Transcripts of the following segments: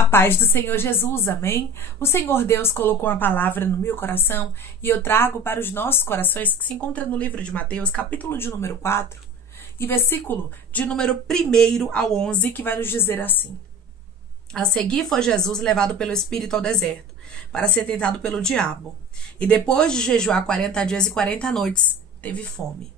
A paz do Senhor Jesus, amém? O Senhor Deus colocou uma palavra no meu coração e eu trago para os nossos corações, que se encontra no livro de Mateus, capítulo de número 4, e versículo de número 1 ao 11, que vai nos dizer assim. A seguir foi Jesus levado pelo Espírito ao deserto, para ser tentado pelo diabo. E depois de jejuar 40 dias e 40 noites, teve fome.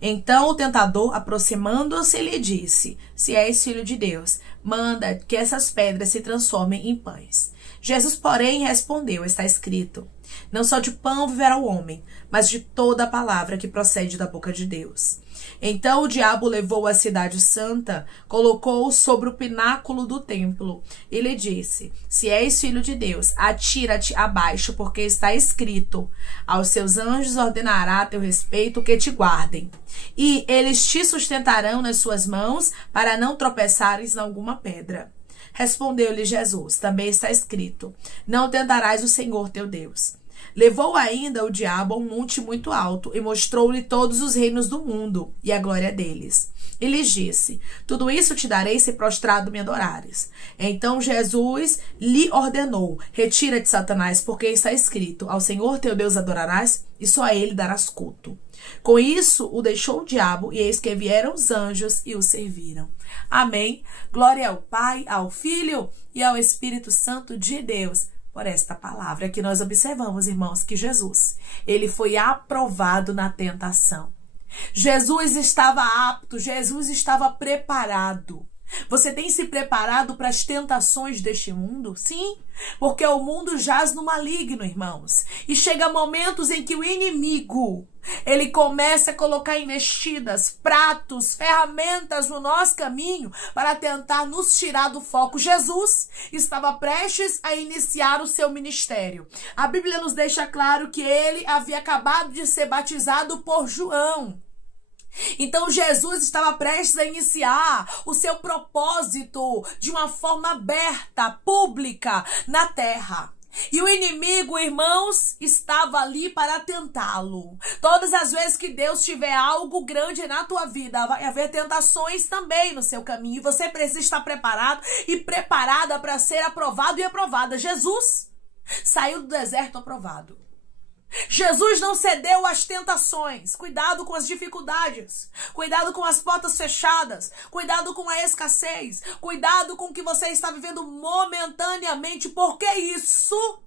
Então o tentador, aproximando-se, lhe disse: Se és filho de Deus, manda que essas pedras se transformem em pães. Jesus, porém, respondeu: Está escrito: Não só de pão viverá o homem, mas de toda a palavra que procede da boca de Deus. Então o diabo levou a cidade santa, colocou-o sobre o pináculo do templo e lhe disse: Se és filho de Deus, atira-te abaixo, porque está escrito: Aos seus anjos ordenará a teu respeito que te guardem, e eles te sustentarão nas suas mãos, para não tropeçares em alguma pedra. Respondeu-lhe Jesus: Também está escrito: Não tentarás o Senhor teu Deus. Levou ainda o diabo a um monte muito alto e mostrou-lhe todos os reinos do mundo e a glória deles. E lhes disse: Tudo isso te darei se prostrado me adorares. Então Jesus lhe ordenou: Retira-te, Satanás, porque está escrito: Ao Senhor teu Deus adorarás e só a ele darás culto. Com isso o deixou o diabo, e eis que vieram os anjos e o serviram. Amém. Glória ao Pai, ao Filho e ao Espírito Santo de Deus. Por esta palavra que nós observamos, irmãos, que Jesus, ele foi aprovado na tentação. Jesus estava apto, Jesus estava preparado. Você tem se preparado para as tentações deste mundo? Sim, porque o mundo jaz no maligno, irmãos. E chega momentos em que o inimigo, ele começa a colocar investidas, pratos, ferramentas no nosso caminho para tentar nos tirar do foco. Jesus estava prestes a iniciar o seu ministério. A Bíblia nos deixa claro que ele havia acabado de ser batizado por João. Então Jesus estava prestes a iniciar o seu propósito de uma forma aberta, pública, na terra. E o inimigo, irmãos, estava ali para tentá-lo. Todas as vezes que Deus tiver algo grande na tua vida, vai haver tentações também no seu caminho. E você precisa estar preparado e preparada para ser aprovado e aprovada. Jesus saiu do deserto aprovado. Jesus não cedeu às tentações. Cuidado com as dificuldades. Cuidado com as portas fechadas. Cuidado com a escassez. Cuidado com o que você está vivendo momentaneamente. Porque isso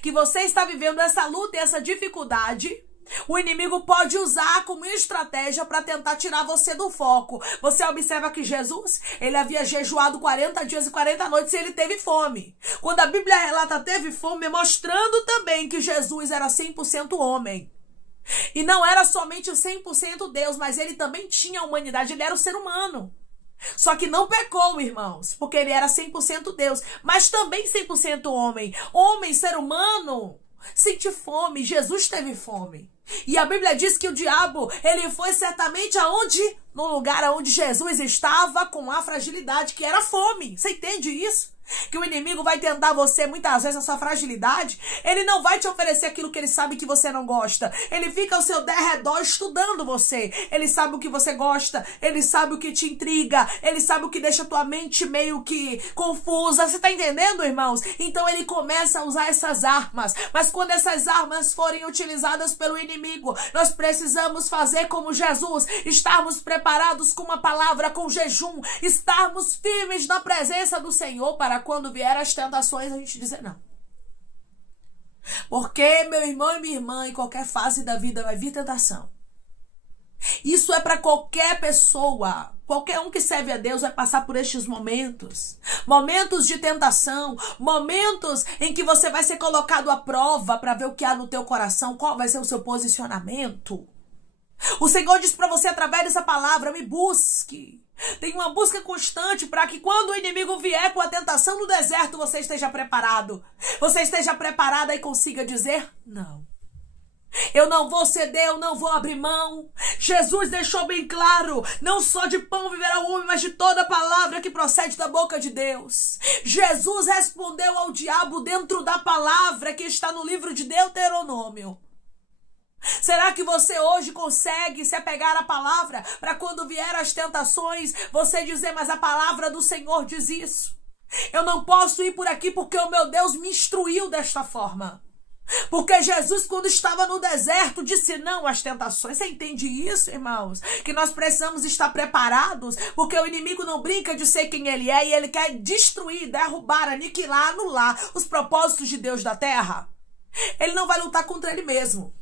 que você está vivendo, essa luta e essa dificuldade, o inimigo pode usar como estratégia para tentar tirar você do foco. Você observa que Jesus, ele havia jejuado 40 dias e 40 noites e ele teve fome. Quando a Bíblia relata teve fome, mostrando também que Jesus era 100% homem. E não era somente 100% Deus, mas ele também tinha humanidade, ele era um ser humano. Só que não pecou, irmãos, porque ele era 100% Deus, mas também 100% homem. Homem, ser humano, sente fome. Jesus teve fome. E a Bíblia diz que o diabo, ele foi certamente aonde? No lugar onde Jesus estava, com a fragilidade, que era fome. Você entende isso? Que o inimigo vai tentar você muitas vezes na sua fragilidade. Ele não vai te oferecer aquilo que ele sabe que você não gosta. Ele fica ao seu derredor estudando você. Ele sabe o que você gosta. Ele sabe o que te intriga. Ele sabe o que deixa a tua mente meio que confusa. Você tá entendendo, irmãos? Então ele começa a usar essas armas. Mas quando essas armas forem utilizadas pelo inimigo, nós precisamos fazer como Jesus. Estarmos preparados com uma palavra, com jejum. Estarmos firmes na presença do Senhor para quando vier as tentações a gente dizer não. Porque, meu irmão e minha irmã, em qualquer fase da vida vai vir tentação. Isso é para qualquer pessoa. Qualquer um que serve a Deus vai passar por estes momentos. Momentos de tentação. Momentos em que você vai ser colocado à prova para ver o que há no teu coração. Qual vai ser o seu posicionamento. O Senhor diz para você através dessa palavra: me busque. Tem uma busca constante para que quando o inimigo vier com a tentação no deserto, você esteja preparado. Você esteja preparada e consiga dizer não. Eu não vou ceder, eu não vou abrir mão. Jesus deixou bem claro: não só de pão viverá o homem, mas de toda a palavra que procede da boca de Deus. Jesus respondeu ao diabo dentro da palavra que está no livro de Deuteronômio. Será que você hoje consegue se apegar à palavra para quando vier as tentações, você dizer, mas a palavra do Senhor diz isso? Eu não posso ir por aqui porque o meu Deus me instruiu desta forma. Porque Jesus, quando estava no deserto, disse não às tentações. Você entende isso, irmãos? Que nós precisamos estar preparados, porque o inimigo não brinca de ser quem ele é, e ele quer destruir, derrubar, aniquilar, anular os propósitos de Deus da terra. Ele não vai lutar contra ele mesmo.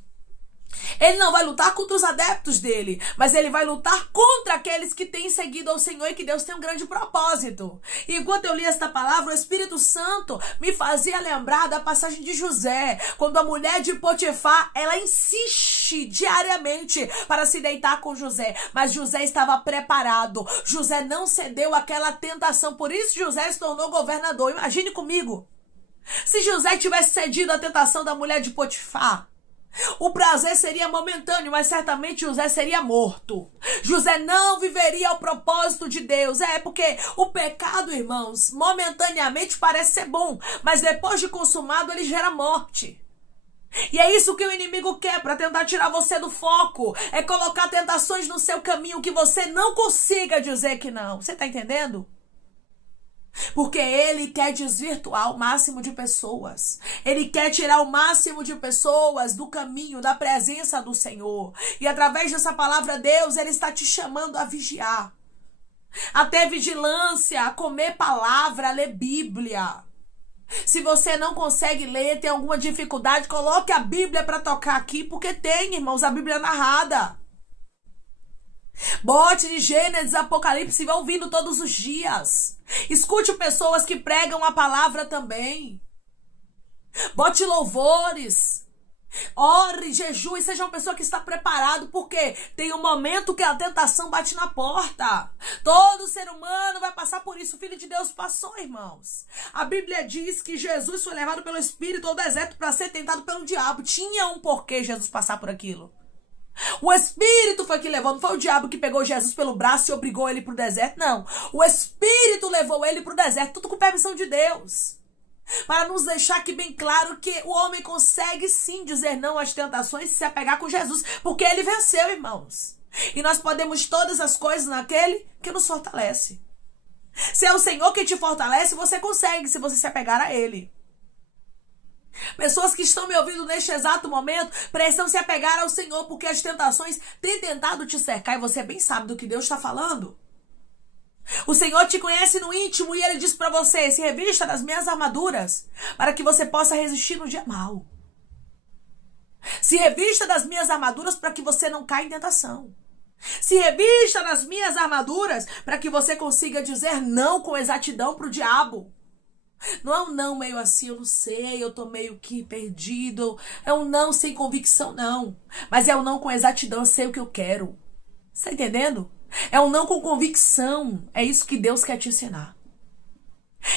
Ele não vai lutar contra os adeptos dele, mas ele vai lutar contra aqueles que têm seguido ao Senhor e que Deus tem um grande propósito. E enquanto eu li esta palavra, o Espírito Santo me fazia lembrar da passagem de José, quando a mulher de Potifar, ela insiste diariamente para se deitar com José, mas José estava preparado. José não cedeu àquela tentação, por isso José se tornou governador. Imagine comigo, se José tivesse cedido à tentação da mulher de Potifar, o prazer seria momentâneo, mas certamente José seria morto. José não viveria o propósito de Deus. Porque o pecado, irmãos, momentaneamente parece ser bom, mas depois de consumado ele gera morte. E é isso que o inimigo quer para tentar tirar você do foco. É colocar tentações no seu caminho que você não consiga dizer que não. Você está entendendo? Porque ele quer desvirtuar o máximo de pessoas. Ele quer tirar o máximo de pessoas do caminho, da presença do Senhor. E através dessa palavra, Deus, ele está te chamando a vigiar. A ter vigilância, a comer palavra, a ler Bíblia. Se você não consegue ler, tem alguma dificuldade, coloque a Bíblia para tocar aqui, porque tem, irmãos, a Bíblia narrada. Bote de Gênesis, Apocalipse, vai ouvindo todos os dias. Escute pessoas que pregam a palavra também. Bote louvores. Ore, jejue, seja uma pessoa que está preparado, porque tem um momento que a tentação bate na porta. Todo ser humano vai passar por isso. O Filho de Deus passou, irmãos. A Bíblia diz que Jesus foi levado pelo Espírito ao deserto para ser tentado pelo diabo. Tinha um porquê Jesus passar por aquilo. O Espírito foi que levou, não foi o diabo que pegou Jesus pelo braço e obrigou ele para o deserto, não. O Espírito levou ele para o deserto, tudo com permissão de Deus. Para nos deixar aqui bem claro que o homem consegue sim dizer não às tentações e se apegar com Jesus, porque ele venceu, irmãos. E nós podemos todas as coisas naquele que nos fortalece. Se é o Senhor que te fortalece, você consegue, se você se apegar a ele. Pessoas que estão me ouvindo neste exato momento precisam se apegar ao Senhor, porque as tentações têm tentado te cercar e você bem sabe do que Deus está falando. O Senhor te conhece no íntimo e ele diz para você: se revista das minhas armaduras para que você possa resistir no dia mau. Se revista das minhas armaduras para que você não caia em tentação. Se revista das minhas armaduras para que você consiga dizer não com exatidão para o diabo. Não é um não meio assim, eu não sei, eu tô meio que perdido. É um não sem convicção, não. Mas é um não com exatidão, eu sei o que eu quero. Você tá entendendo? É um não com convicção. É isso que Deus quer te ensinar.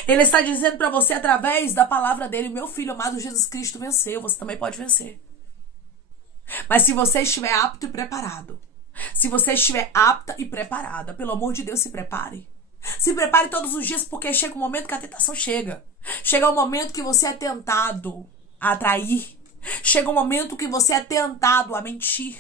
Ele está dizendo para você através da palavra dele: meu filho amado, Jesus Cristo venceu, você também pode vencer. Mas se você estiver apto e preparado, se você estiver apta e preparada, pelo amor de Deus, se prepare. Se prepare todos os dias, porque chega um momento que a tentação chega. Chega um momento que você é tentado a atrair. Chega um momento que você é tentado a mentir.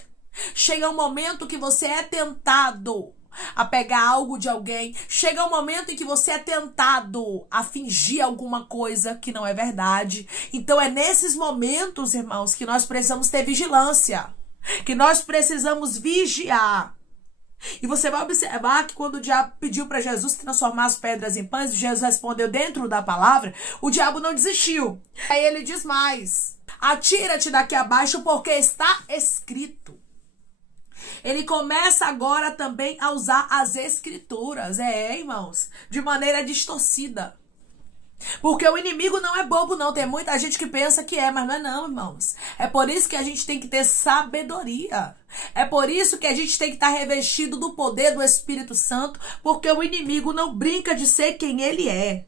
Chega um momento que você é tentado a pegar algo de alguém. Chega um momento em que você é tentado a fingir alguma coisa que não é verdade. Então é nesses momentos, irmãos, que nós precisamos ter vigilância. Que nós precisamos vigiar. E você vai observar que quando o diabo pediu para Jesus transformar as pedras em pães, Jesus respondeu dentro da palavra, o diabo não desistiu. Aí ele diz mais: atira-te daqui abaixo, porque está escrito. Ele começa agora também a usar as escrituras, irmãos, de maneira distorcida. Porque o inimigo não é bobo, não. Tem muita gente que pensa que é, mas não é não, irmãos. É por isso que a gente tem que ter sabedoria. É por isso que a gente tem que estar revestido do poder do Espírito Santo, porque o inimigo não brinca de ser quem ele é.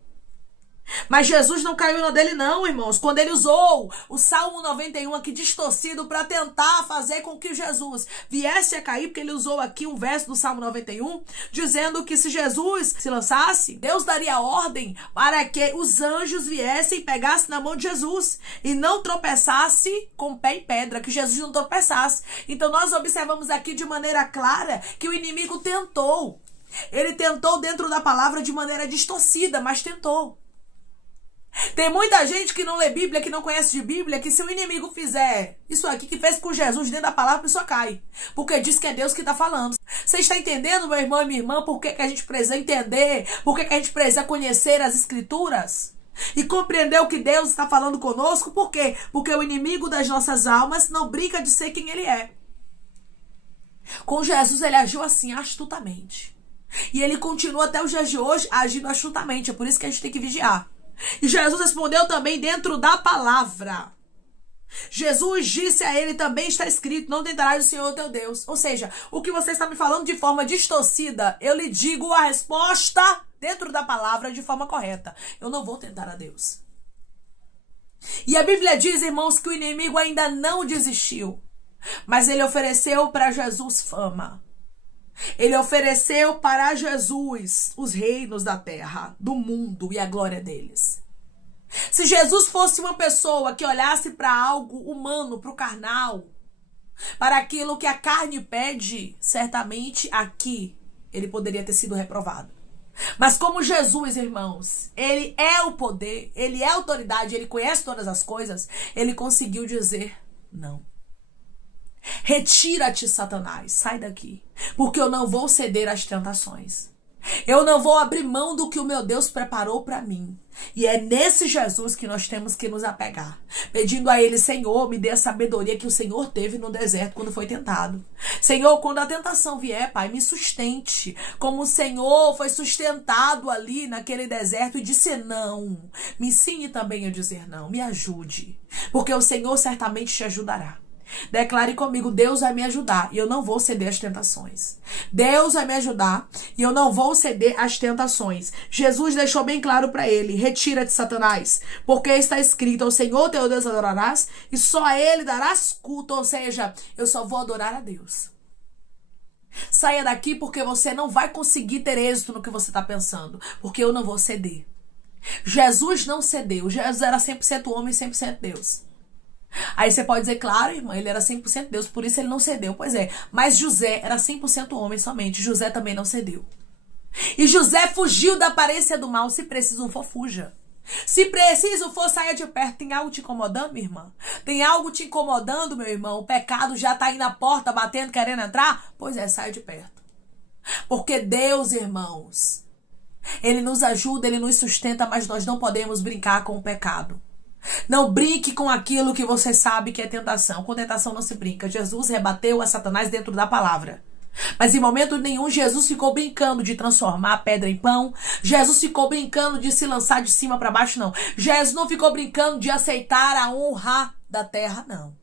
Mas Jesus não caiu na dele não, irmãos. Quando ele usou o Salmo 91 aqui distorcido para tentar fazer com que Jesus viesse a cair, porque ele usou aqui um verso do Salmo 91, dizendo que se Jesus se lançasse, Deus daria ordem para que os anjos viessem e pegassem na mão de Jesus e não tropeçasse com pé em pedra, que Jesus não tropeçasse. Então nós observamos aqui de maneira clara que o inimigo tentou. Ele tentou dentro da palavra de maneira distorcida, mas tentou. Tem muita gente que não lê Bíblia, que não conhece de Bíblia, que se o inimigo fizer isso aqui que fez com Jesus dentro da palavra, a pessoa cai. Porque diz que é Deus que está falando. Você está entendendo, meu irmão e minha irmã, por que a gente precisa entender, por que a gente precisa conhecer as Escrituras? E compreender o que Deus está falando conosco? Por quê? Porque o inimigo das nossas almas não brinca de ser quem ele é. Com Jesus ele agiu assim, astutamente. E ele continua até os dias de hoje agindo astutamente. É por isso que a gente tem que vigiar. E Jesus respondeu também dentro da palavra. Jesus disse a ele, também está escrito, não tentarás o Senhor teu Deus. Ou seja, o que você está me falando de forma distorcida, eu lhe digo a resposta dentro da palavra de forma correta. Eu não vou tentar a Deus. E a Bíblia diz, irmãos, que o inimigo ainda não desistiu. Mas ele ofereceu para Jesus fama. Ele ofereceu para Jesus os reinos da terra, do mundo e a glória deles. Se Jesus fosse uma pessoa que olhasse para algo humano, para o carnal, para aquilo que a carne pede, certamente aqui ele poderia ter sido reprovado. Mas como Jesus, irmãos, ele é o poder, ele é a autoridade, ele conhece todas as coisas, ele conseguiu dizer não. Retira-te, Satanás, sai daqui, porque eu não vou ceder às tentações. Eu não vou abrir mão do que o meu Deus preparou para mim. E é nesse Jesus que nós temos que nos apegar, pedindo a ele, Senhor, me dê a sabedoria que o Senhor teve no deserto quando foi tentado. Senhor, quando a tentação vier, Pai, me sustente, como o Senhor foi sustentado ali naquele deserto e disse não. Me ensine também a dizer não, me ajude, porque o Senhor certamente te ajudará. Declare comigo, Deus vai me ajudar e eu não vou ceder às tentações. Deus vai me ajudar e eu não vou ceder às tentações. Jesus deixou bem claro para ele, retira-te, Satanás, porque está escrito, ao Senhor teu Deus adorarás e só a ele darás culto, ou seja, eu só vou adorar a Deus. Saia daqui porque você não vai conseguir ter êxito no que você está pensando, porque eu não vou ceder. Jesus não cedeu, Jesus era 100% homem e 100% Deus. Aí você pode dizer, claro, irmã, ele era 100% Deus, por isso ele não cedeu. Pois é, mas José era 100% homem somente. José também não cedeu. E José fugiu da aparência do mal. Se preciso for, fuja. Se preciso for, saia de perto. Tem algo te incomodando, minha irmã? Tem algo te incomodando, meu irmão? O pecado já está aí na porta, batendo, querendo entrar? Pois é, saia de perto. Porque Deus, irmãos, ele nos ajuda, ele nos sustenta, mas nós não podemos brincar com o pecado. Não brinque com aquilo que você sabe que é tentação. Com tentação não se brinca. Jesus rebateu a Satanás dentro da palavra. Mas em momento nenhum Jesus ficou brincando de transformar a pedra em pão. Jesus ficou brincando de se lançar de cima para baixo, não. Jesus não ficou brincando de aceitar a honra da terra, não.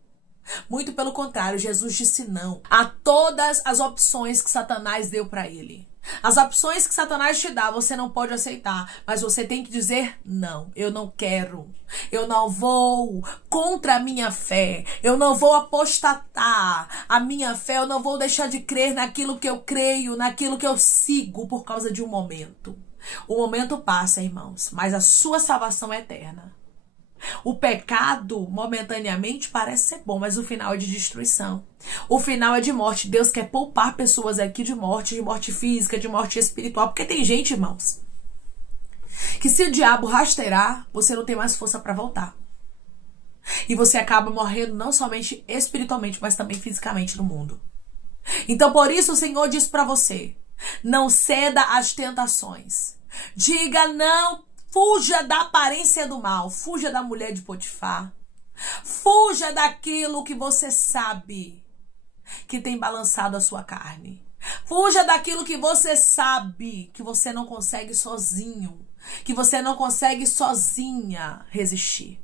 Muito pelo contrário, Jesus disse não a todas as opções que Satanás deu para ele. As opções que Satanás te dá, você não pode aceitar, mas você tem que dizer não, eu não quero, eu não vou contra a minha fé, eu não vou apostatar a minha fé, eu não vou deixar de crer naquilo que eu creio, naquilo que eu sigo por causa de um momento. O momento passa, irmãos, mas a sua salvação é eterna. O pecado, momentaneamente, parece ser bom, mas o final é de destruição. O final é de morte. Deus quer poupar pessoas aqui de morte física, de morte espiritual. Porque tem gente, irmãos, que se o diabo rasteirar, você não tem mais força para voltar. E você acaba morrendo não somente espiritualmente, mas também fisicamente no mundo. Então, por isso, o Senhor diz para você, não ceda às tentações. Diga não. Fuja da aparência do mal. Fuja da mulher de Potifar. Fuja daquilo que você sabe que tem balançado a sua carne. Fuja daquilo que você sabe que você não consegue sozinho. Que você não consegue sozinha resistir.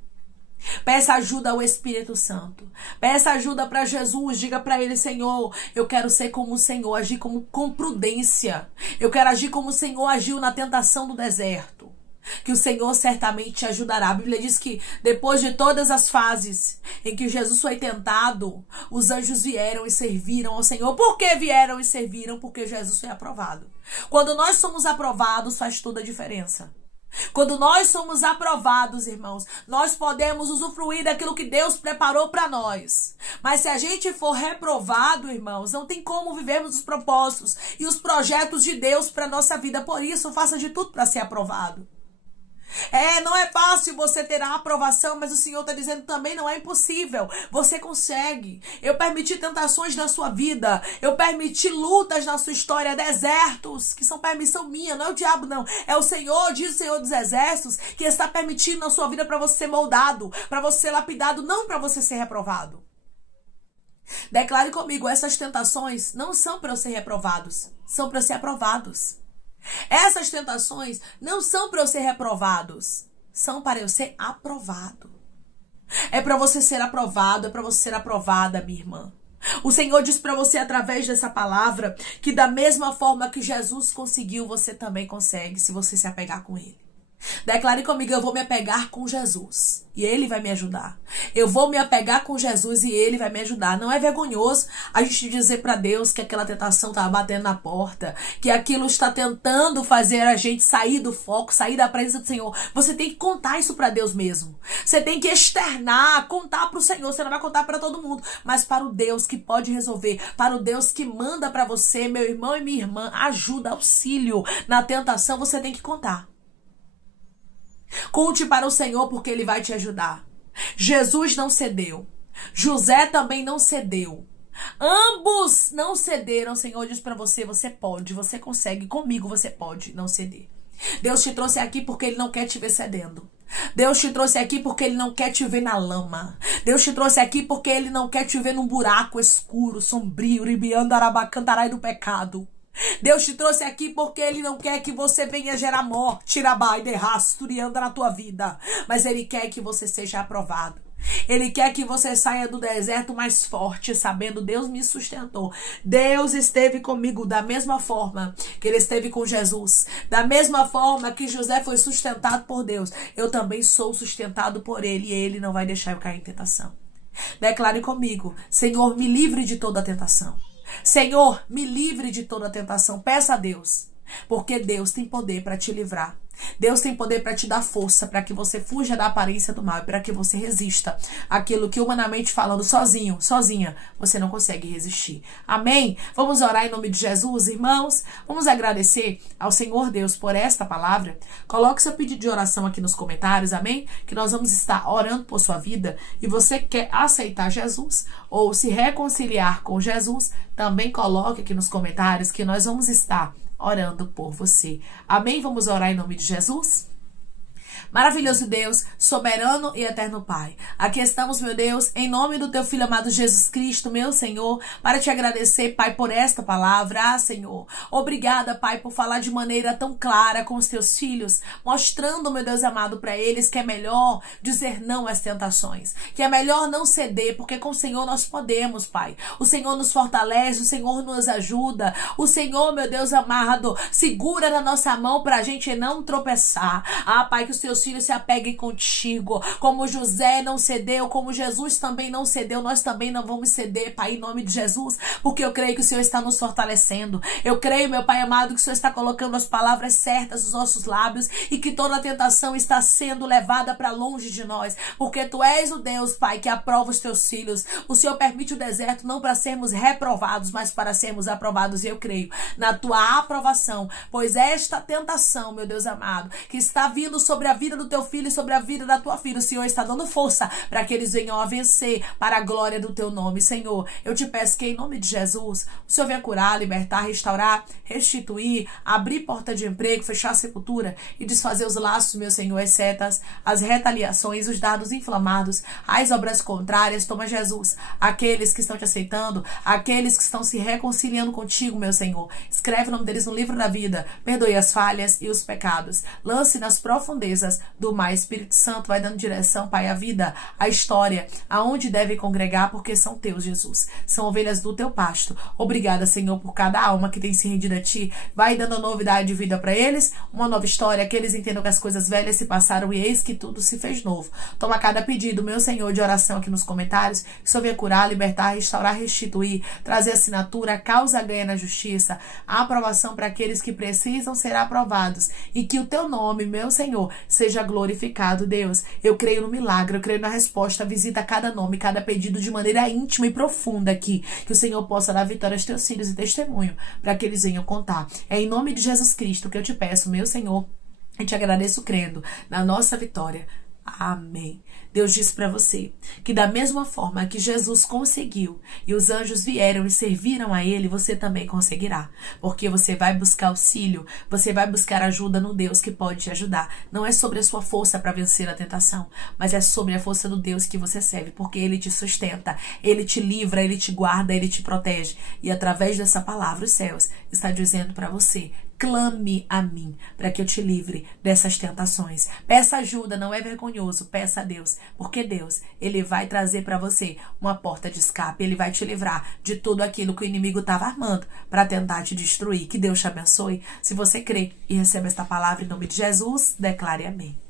Peça ajuda ao Espírito Santo. Peça ajuda para Jesus. Diga para ele, Senhor, eu quero ser como o Senhor, agir com prudência. Eu quero agir como o Senhor agiu na tentação do deserto. Que o Senhor certamente te ajudará. A Bíblia diz que depois de todas as fases em que Jesus foi tentado, os anjos vieram e serviram ao Senhor. Por que vieram e serviram? Porque Jesus foi aprovado. Quando nós somos aprovados, faz toda a diferença. Quando nós somos aprovados, irmãos, nós podemos usufruir daquilo que Deus preparou para nós. Mas se a gente for reprovado, irmãos, não tem como vivermos os propósitos e os projetos de Deus para nossa vida. Por isso, faça de tudo para ser aprovado. Não é fácil você ter a aprovação, mas o Senhor está dizendo também não é impossível. Você consegue. Eu permiti tentações na sua vida. Eu permiti lutas na sua história, desertos, que são permissão minha, não é o diabo não. É o Senhor, diz o Senhor dos Exércitos, que está permitindo na sua vida para você ser moldado, para você ser lapidado, não para você ser reprovado. Declare comigo, essas tentações não são para eu ser reprovados, são para eu ser aprovados. Essas tentações não são para eu ser reprovados, são para eu ser aprovado. É para você ser aprovado, é para você ser aprovada, minha irmã. O Senhor diz para você através dessa palavra que da mesma forma que Jesus conseguiu, você também consegue, se você se apegar com Ele. Declare comigo, eu vou me apegar com Jesus e Ele vai me ajudar. Eu vou me apegar com Jesus e Ele vai me ajudar. Não é vergonhoso a gente dizer para Deus que aquela tentação está batendo na porta, que aquilo está tentando fazer a gente sair do foco, sair da presença do Senhor. Você tem que contar isso para Deus mesmo. Você tem que externar, contar para o Senhor. Você não vai contar para todo mundo, mas para o Deus que pode resolver, para o Deus que manda para você, meu irmão e minha irmã, ajuda, auxílio na tentação, você tem que contar. Conte para o Senhor porque Ele vai te ajudar. Jesus não cedeu. José também não cedeu. Ambos não cederam. O Senhor diz para você, você pode, você consegue. Comigo você pode não ceder. Deus te trouxe aqui porque Ele não quer te ver cedendo. Deus te trouxe aqui porque Ele não quer te ver na lama. Deus te trouxe aqui porque Ele não quer te ver num buraco escuro, sombrio, ribiando arabacantarai do pecado. Deus te trouxe aqui porque Ele não quer que você venha gerar morte, irabai, derrasturiando na tua vida. Mas Ele quer que você seja aprovado. Ele quer que você saia do deserto mais forte, sabendo, Deus me sustentou. Deus esteve comigo da mesma forma que Ele esteve com Jesus. Da mesma forma que José foi sustentado por Deus, eu também sou sustentado por Ele e Ele não vai deixar eu cair em tentação. Declare comigo, Senhor, me livre de toda tentação. Senhor, me livre de toda tentação. Peça a Deus, porque Deus tem poder para te livrar. Deus tem poder para te dar força, para que você fuja da aparência do mal e para que você resista aquilo que humanamente falando, sozinha, você não consegue resistir. Amém? Vamos orar em nome de Jesus, irmãos? Vamos agradecer ao Senhor Deus por esta palavra. Coloque seu pedido de oração aqui nos comentários, amém? Que nós vamos estar orando por sua vida e você quer aceitar Jesus ou se reconciliar com Jesus, também coloque aqui nos comentários que nós vamos estar orando por você. Amém? Vamos orar em nome de Jesus? Maravilhoso Deus, soberano e eterno Pai, aqui estamos, meu Deus, em nome do Teu Filho amado Jesus Cristo, meu Senhor, para te agradecer, Pai, por esta palavra, Senhor. Obrigada, Pai, por falar de maneira tão clara com os Teus filhos, mostrando, meu Deus amado, para eles que é melhor dizer não às tentações, que é melhor não ceder, porque com o Senhor nós podemos, Pai. O Senhor nos fortalece, o Senhor nos ajuda, o Senhor, meu Deus amado, segura na nossa mão para a gente não tropeçar. Ah, Pai, que os Teus filhos se apeguem contigo, como José não cedeu, como Jesus também não cedeu, nós também não vamos ceder, Pai, em nome de Jesus, porque eu creio que o Senhor está nos fortalecendo. Eu creio, meu Pai amado, que o Senhor está colocando as palavras certas nos nossos lábios e que toda a tentação está sendo levada para longe de nós, porque Tu és o Deus, Pai, que aprova os Teus filhos. O Senhor permite o deserto não para sermos reprovados, mas para sermos aprovados, e eu creio na Tua aprovação, pois esta tentação, meu Deus amado, que está vindo sobre a vida do Teu filho e sobre a vida da Tua filha, o Senhor está dando força para que eles venham a vencer para a glória do Teu nome. Senhor, eu te peço que em nome de Jesus, o Senhor venha curar, libertar, restaurar, restituir, abrir porta de emprego, fechar a sepultura e desfazer os laços, meu Senhor, as setas, as retaliações, os dardos inflamados, as obras contrárias. Toma, Jesus, aqueles que estão te aceitando, aqueles que estão se reconciliando contigo, meu Senhor, escreve o nome deles no livro da vida, perdoe as falhas e os pecados, lance nas profundezas do mar. Espírito Santo, vai dando direção, Pai, à vida, à história, aonde deve congregar, porque são teus, Jesus. São ovelhas do teu pasto. Obrigada, Senhor, por cada alma que tem se rendido a ti. Vai dando novidade de vida para eles, uma nova história, que eles entendam que as coisas velhas se passaram e eis que tudo se fez novo. Toma cada pedido, meu Senhor, de oração aqui nos comentários, que o Senhor venha curar, libertar, restaurar, restituir, trazer assinatura, causa ganha na justiça, a aprovação para aqueles que precisam ser aprovados, e que o teu nome, meu Senhor, seja glorificado, Deus. Eu creio no milagre, eu creio na resposta. Visita cada nome, cada pedido de maneira íntima e profunda aqui, que o Senhor possa dar vitória aos teus filhos e testemunho, para que eles venham contar. É em nome de Jesus Cristo que eu te peço, meu Senhor, e te agradeço crendo na nossa vitória. Amém. Deus diz para você que da mesma forma que Jesus conseguiu e os anjos vieram e serviram a ele, você também conseguirá. Porque você vai buscar auxílio, você vai buscar ajuda no Deus que pode te ajudar. Não é sobre a sua força para vencer a tentação, mas é sobre a força do Deus que você serve, porque ele te sustenta, ele te livra, ele te guarda, ele te protege. E através dessa palavra, os céus está dizendo para você: clame a mim, para que eu te livre dessas tentações. Peça ajuda, não é vergonhoso, peça a Deus, porque Deus, ele vai trazer para você uma porta de escape, ele vai te livrar de tudo aquilo que o inimigo estava armando para tentar te destruir. Que Deus te abençoe. Se você crê e recebe esta palavra em nome de Jesus, declare amém.